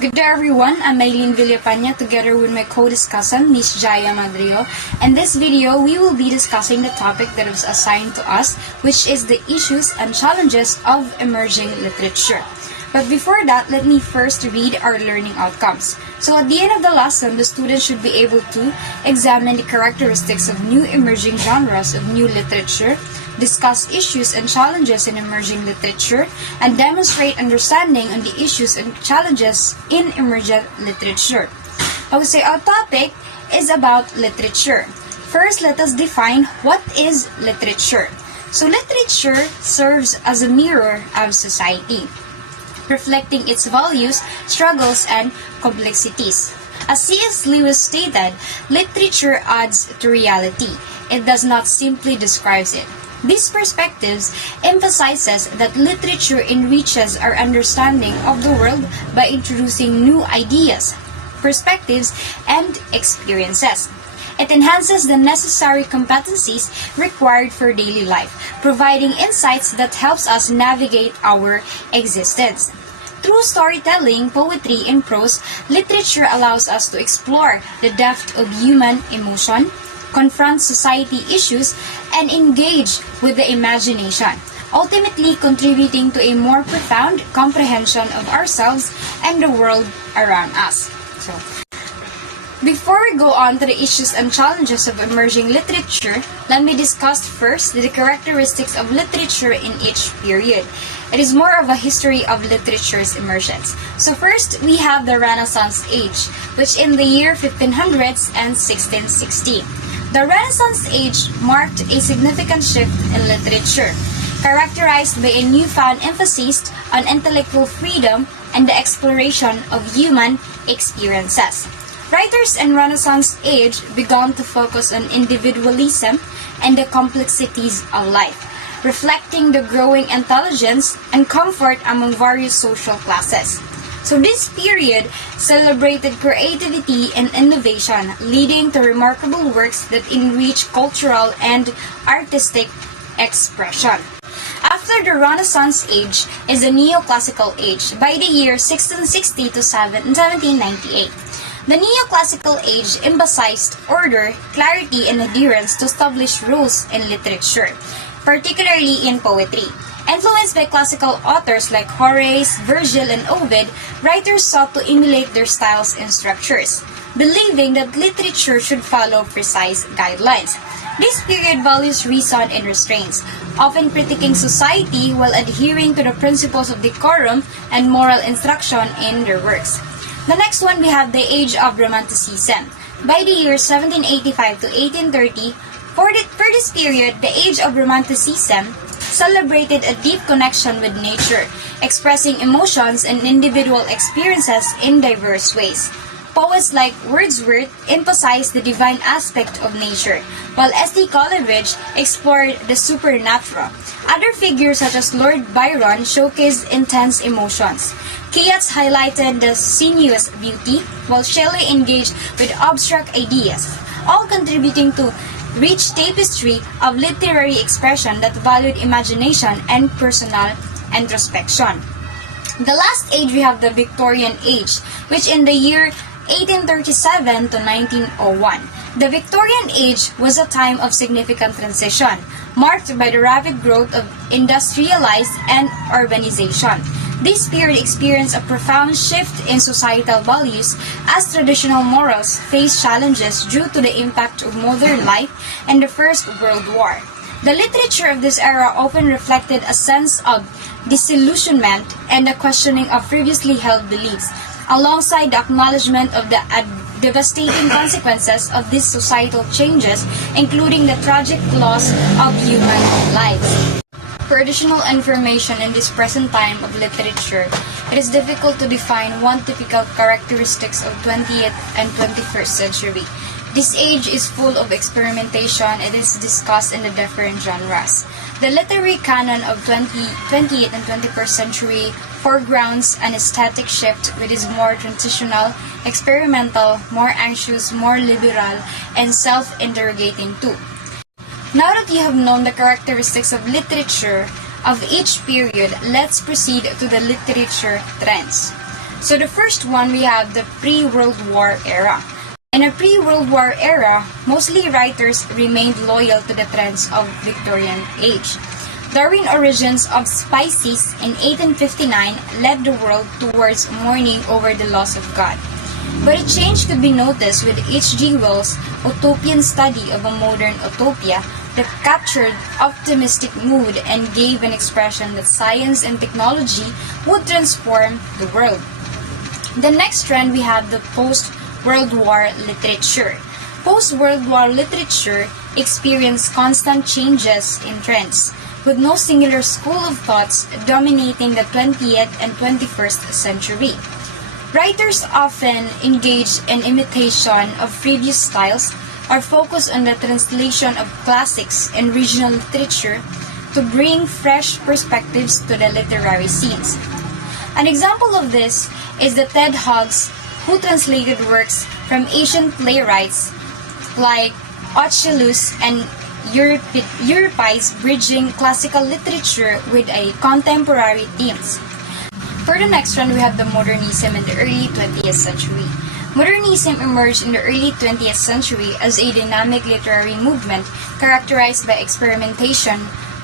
Good day everyone, I'm Maylene Villapana together with my co-discussant, Miss Jaya Madrio. In this video, we will be discussing the topic that was assigned to us, which is the issues and challenges of emerging literature. But before that, let me first read our learning outcomes. So at the end of the lesson, the student should be able to examine the characteristics of new emerging genres of new literature, discuss issues and challenges in emerging literature, and demonstrate understanding on the issues and challenges in emergent literature. Okay, our topic is about literature. First, let us define what is literature. So literature serves as a mirror of society, reflecting its values, struggles, and complexities. As C.S. Lewis stated, literature adds to reality. It does not simply describe it. These perspectives emphasizes that literature enriches our understanding of the world by introducing new ideas, perspectives, and experiences. It enhances the necessary competencies required for daily life, providing insights that helps us navigate our existence. Through storytelling, poetry, and prose, literature allows us to explore the depth of human emotion, confront society issues, and engage with the imagination, ultimately contributing to a more profound comprehension of ourselves and the world around us. So, before we go on to the issues and challenges of emerging literature, let me discuss first the characteristics of literature in each period. It is more of a history of literature's emergence. So first, we have the Renaissance age, which in the year 1500s and 1660. The Renaissance age marked a significant shift in literature, characterized by a newfound emphasis on intellectual freedom and the exploration of human experiences. Writers in Renaissance age began to focus on individualism and the complexities of life, reflecting the growing intelligence and comfort among various social classes. So this period celebrated creativity and innovation, leading to remarkable works that enrich cultural and artistic expression. After the Renaissance age is the Neoclassical age by the year 1660 to 1798. The Neoclassical age emphasized order, clarity, and adherence to establish rules in literature, particularly in poetry. Influenced by classical authors like Horace, Virgil, and Ovid, writers sought to emulate their styles and structures, believing that literature should follow precise guidelines. This period values reason and restraints, often critiquing society while adhering to the principles of decorum and moral instruction in their works. The next one, we have the Age of Romanticism. By the year 1785 to 1830, for this period, the Age of Romanticism celebrated a deep connection with nature, expressing emotions and individual experiences in diverse ways. Poets like Wordsworth emphasized the divine aspect of nature, while S.T. Coleridge explored the supernatural. Other figures such as Lord Byron showcased intense emotions. Keats highlighted the sinuous beauty, while Shelley engaged with abstract ideas, all contributing to rich tapestry of literary expression that valued imagination and personal introspection. The last age, we have the Victorian age, which in the year 1837 to 1901. The Victorian age was a time of significant transition, marked by the rapid growth of industrialized and urbanization. This period experienced a profound shift in societal values as traditional morals faced challenges due to the impact of modern life and the First World War. The literature of this era often reflected a sense of disillusionment and the questioning of previously held beliefs, alongside the acknowledgement of the devastating consequences of these societal changes, including the tragic loss of human lives. For additional information in this present time of literature, it is difficult to define one typical characteristics of 20th and 21st century. This age is full of experimentation and is discussed in the different genres. The literary canon of 20th and 21st century foregrounds an aesthetic shift which is more transitional, experimental, more anxious, more liberal, and self-interrogating too. Now that you have known the characteristics of literature of each period, let's proceed to the literature trends. So the first one, we have the pre-World War era. In a pre-World War era, mostly writers remained loyal to the trends of Victorian age. Darwin's Origins of Species in 1859 led the world towards mourning over the loss of God. But a change could be noticed with H.G. Wells' utopian study of a modern utopia that captured optimistic mood and gave an expression that science and technology would transform the world. The next trend, we have the post-World War literature. Post-World War literature experienced constant changes in trends, with no singular school of thoughts dominating the 20th and 21st century. Writers often engage in imitation of previous styles or focus on the translation of classics and regional literature to bring fresh perspectives to the literary scenes. An example of this is the Ted Hughes, who translated works from Asian playwrights like Aeschylus and Euripides, bridging classical literature with a contemporary themes. For the next one, we have the Modernism in the early 20th century. Modernism emerged in the early 20th century as a dynamic literary movement characterized by experimentation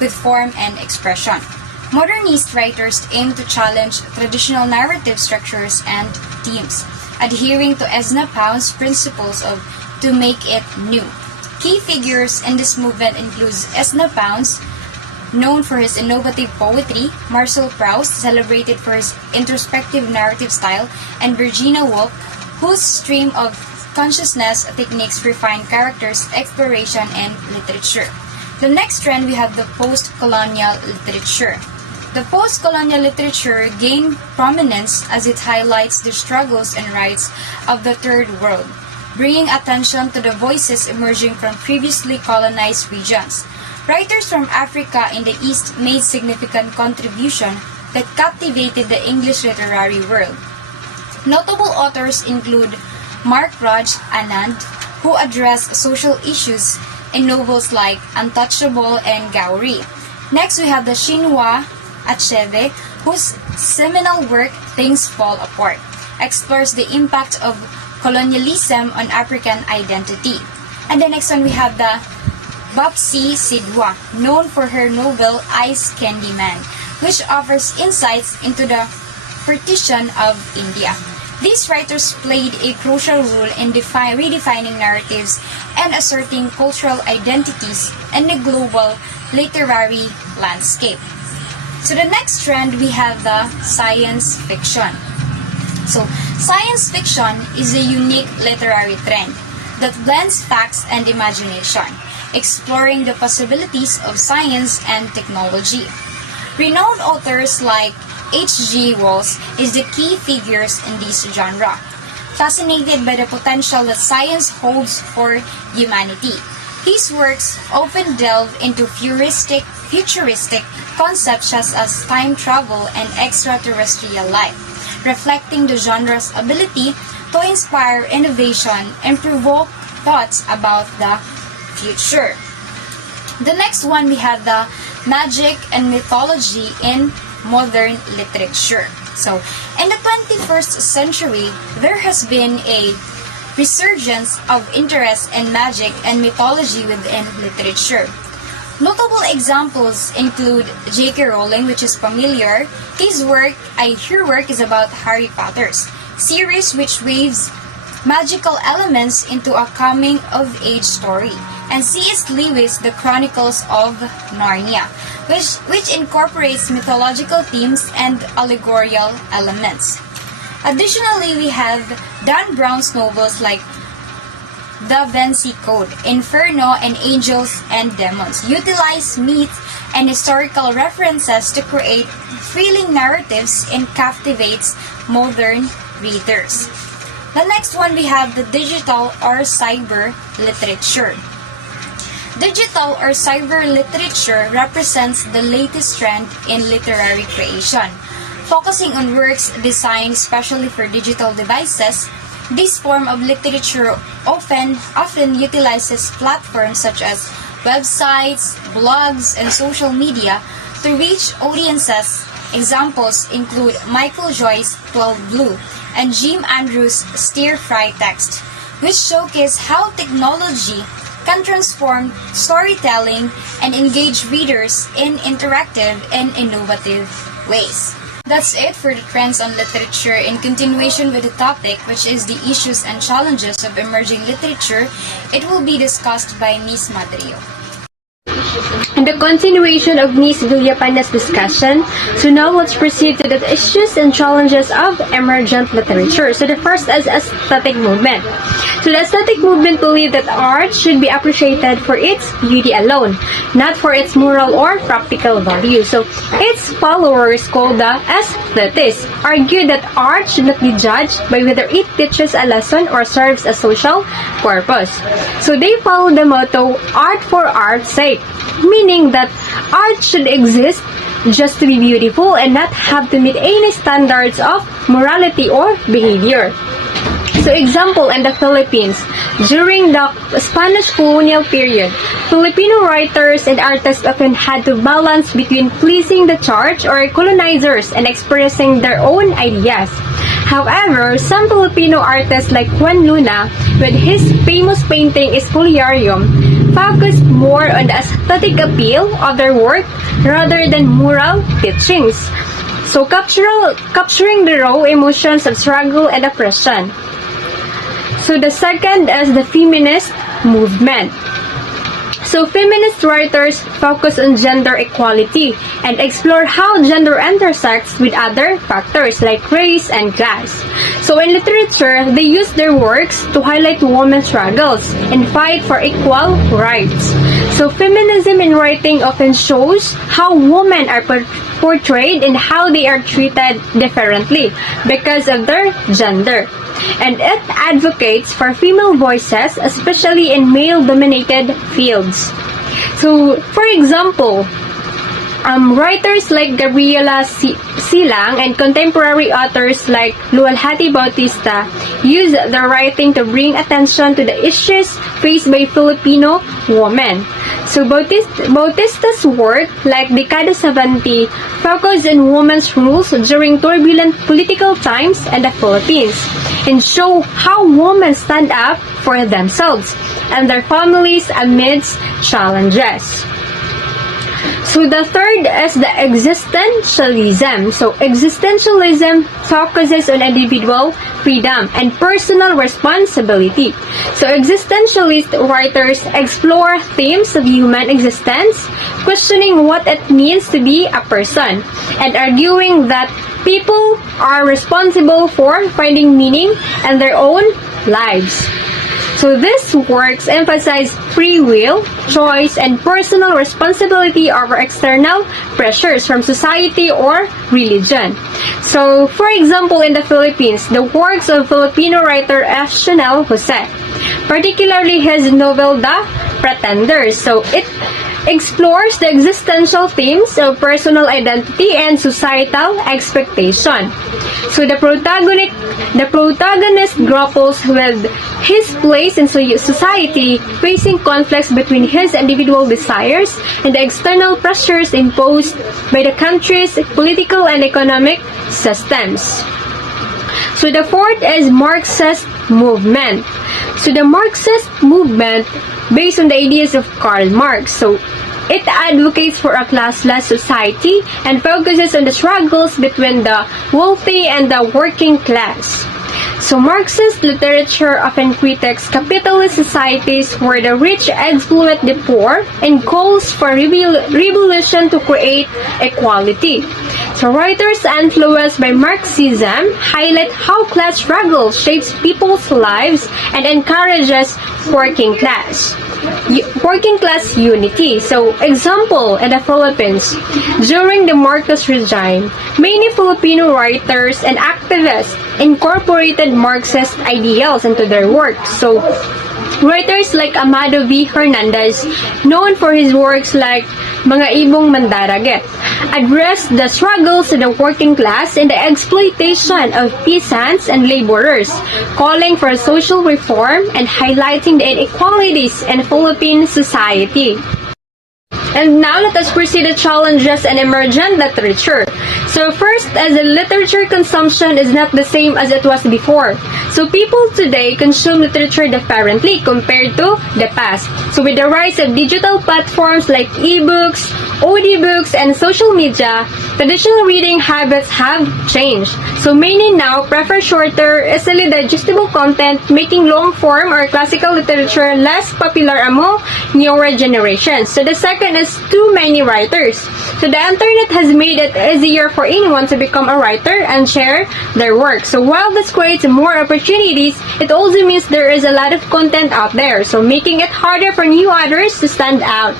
with form and expression. Modernist writers aimed to challenge traditional narrative structures and themes, adhering to Esna Pound's principles of "to make it new." Key figures in this movement includes Esna Pounds, known for his innovative poetry, Marcel Proust, celebrated for his introspective narrative style, and Virginia Woolf, whose stream of consciousness techniques refine characters, exploration, and literature. The next trend, we have the post-colonial literature. The post-colonial literature gained prominence as it highlights the struggles and rights of the Third World, bringing attention to the voices emerging from previously colonized regions. Writers from Africa in the East made significant contributions that captivated the English literary world. Notable authors include Mark Raj Anand, who addressed social issues in novels like Untouchable and Gauri. Next, we have the Chinua Achebe, whose seminal work Things Fall Apart explores the impact of colonialism on African identity. And the next one, we have the Bapsi Sidhwa, known for her novel Ice Candy Man, which offers insights into the partition of India. These writers played a crucial role in redefining narratives and asserting cultural identities in the global literary landscape. So the next trend, we have the science fiction. So, science fiction is a unique literary trend that blends facts and imagination, exploring the possibilities of science and technology. Renowned authors like H.G. Wells is the key figures in this genre, fascinated by the potential that science holds for humanity. His works often delve into futuristic concepts such as time travel and extraterrestrial life, reflecting the genre's ability to inspire innovation and provoke thoughts about the future. The next one, we have the magic and mythology in modern literature. So, in the 21st century, there has been a resurgence of interest in magic and mythology within literature. Notable examples include J.K. Rowling, which is familiar. Her work is about Harry Potter's series, which weaves magical elements into a coming-of-age story, and C.S. Lewis' The Chronicles of Narnia, which incorporates mythological themes and allegorical elements. Additionally, we have Dan Brown's novels like Da Vinci Code, Inferno, and Angels and Demons utilize myth and historical references to create thrilling narratives and captivates modern readers. The next one, we have the digital or cyber literature. Digital or cyber literature represents the latest trend in literary creation. Focusing on works designed specially for digital devices, this form of literature often utilizes platforms such as websites, blogs, and social media to reach audiences Examples include Michael Joyce's 12 Blue and Jim Andrews' Stir Fry Text, which showcase how technology can transform storytelling and engage readers in interactive and innovative ways. That's it for the trends on literature. In continuation with the topic, which is the issues and challenges of emerging literature, it will be discussed by Ms. Madrio. In the continuation of Ms. Villapaña's discussion, so now let's proceed to the issues and challenges of emergent literature. So the first is aesthetic movement. So the aesthetic movement believe that art should be appreciated for its beauty alone, not for its moral or practical value. So its followers, called the aesthetists, argue that art should not be judged by whether it teaches a lesson or serves a social purpose. So they follow the motto, art for art's sake, meaning that art should exist just to be beautiful and not have to meet any standards of morality or behavior. So example, in the Philippines, during the Spanish colonial period, Filipino writers and artists often had to balance between pleasing the church or colonizers and expressing their own ideas. However, some Filipino artists like Juan Luna, with his famous painting Espoliarium, focused more on the aesthetic appeal of their work rather than moral teachings. So capturing the raw emotions of struggle and oppression. So the second is the feminist movement. So feminist writers focus on gender equality and explore how gender intersects with other factors like race and class. So in literature, they use their works to highlight women's struggles and fight for equal rights. So feminism in writing often shows how women are portrayed and how they are treated differently because of their gender. And it advocates for female voices, especially in male-dominated fields. So, for example, writers like Gabriela Silang and contemporary authors like Lualhati Bautista use their writing to bring attention to the issues faced by Filipino women. So Bautista's work, like Dekada 70, focused on women's rules during turbulent political times in the Philippines and show how women stand up for themselves and their families amidst challenges. So the third is the existentialism. So existentialism focuses on individual freedom and personal responsibility. So existentialist writers explore themes of human existence, questioning what it means to be a person, and arguing that people are responsible for finding meaning in their own lives. So these works emphasize free will, choice, and personal responsibility over external pressures from society or religion. So, for example, in the Philippines, the works of Filipino writer F. Chanel Jose, particularly his novel The Pretenders. So it explores the existential themes of personal identity and societal expectation. So the protagonist grapples with his place in society, facing conflicts between his individual desires and the external pressures imposed by the country's political and economic systems. So the fourth is Marxist movement. So the Marxist movement, based on the ideas of Karl Marx, so it advocates for a classless society and focuses on the struggles between the wealthy and the working class. So Marxist literature often critiques capitalist societies where the rich exploit the poor and calls for revolution to create equality. So writers influenced by Marxism highlight how class struggle shapes people's lives and encourages working class unity. So, example, in the Philippines, during the Marcos regime, many Filipino writers and activists incorporated Marxist ideals into their work. So, writers like Amado V. Hernandez, known for his works like Mga Ibong Mandaragat, addressed the struggles of the working class and the exploitation of peasants and laborers, calling for social reform and highlighting the inequalities in Philippine society. And now let us proceed to challenges and emergent literature. So first, as a literature consumption is not the same as it was before. So people today consume literature differently compared to the past. So with the rise of digital platforms like ebooks, audiobooks, and social media, traditional reading habits have changed. So many now prefer shorter, easily digestible content, making long-form or classical literature less popular among newer generations. So the second is too many writers. So the internet has made it easier for anyone to become a writer and share their work. So while this creates more opportunities, it also means there is a lot of content out there, so making it harder for new authors to stand out.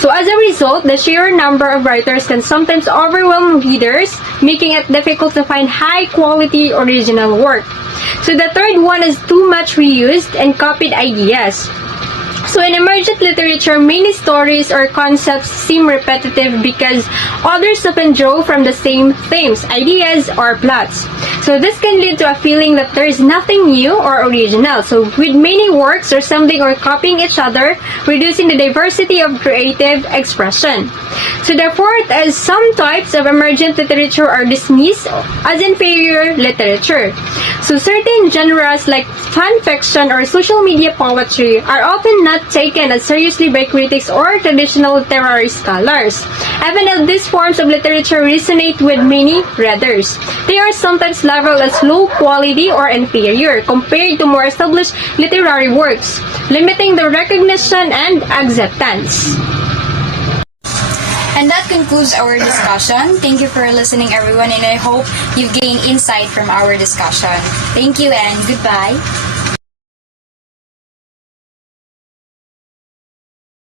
So as a result, the sheer number of writers can sometimes overwhelm readers, making it difficult to find high-quality original work. So the third one is too much reused and copied ideas. So in emergent literature, many stories or concepts seem repetitive because authors often draw from the same themes, ideas, or plots. So this can lead to a feeling that there is nothing new or original. So with many works resembling or copying each other, reducing the diversity of creative expression. So the fourth is some types of emergent literature are dismissed as inferior literature. So certain genres like fan fiction or social media poetry are often not taken as seriously by critics or traditional literary scholars. Even though these forms of literature resonate with many readers, they are sometimes labeled as low quality or inferior compared to more established literary works, limiting their recognition and acceptance. And that concludes our discussion. Thank you for listening, everyone, and I hope you've gained insight from our discussion. Thank you and goodbye.